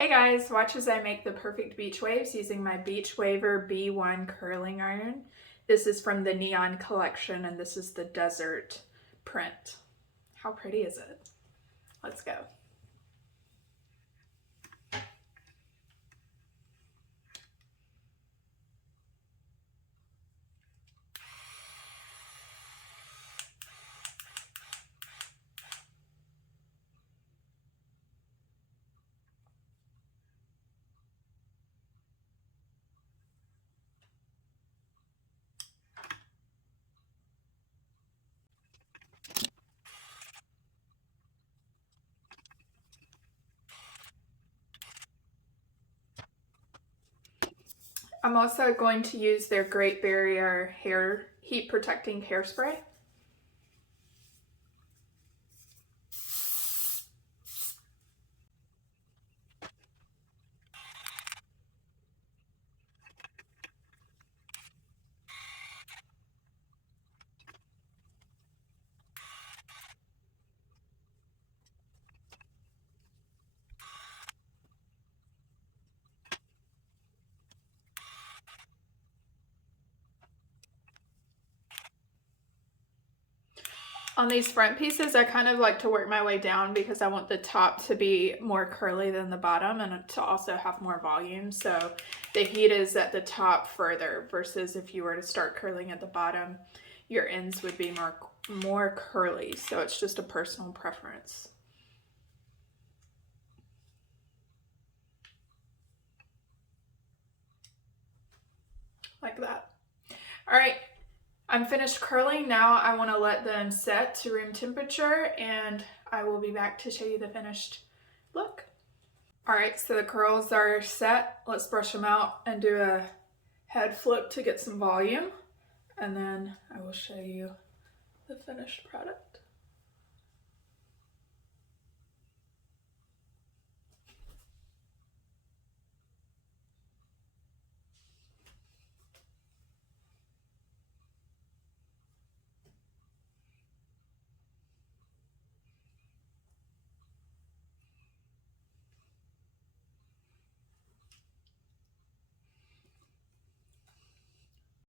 Hey guys, watch as I make the perfect beach waves using my Beachwaver B1 curling iron. This is from the Neon collection and this is the desert print. How pretty is it? Let's go. I'm also going to use their Great Barrier hair heat protecting hairspray. On these front pieces, I kind of like to work my way down because I want the top to be more curly than the bottom and to also have more volume. So the heat is at the top further versus if you were to start curling at the bottom, your ends would be more curly. So it's just a personal preference. Like that. All right. I'm finished curling. Now I want to let them set to room temperature and I will be back to show you the finished look. All right, so the curls are set. Let's brush them out and do a head flip to get some volume. And then I will show you the finished product.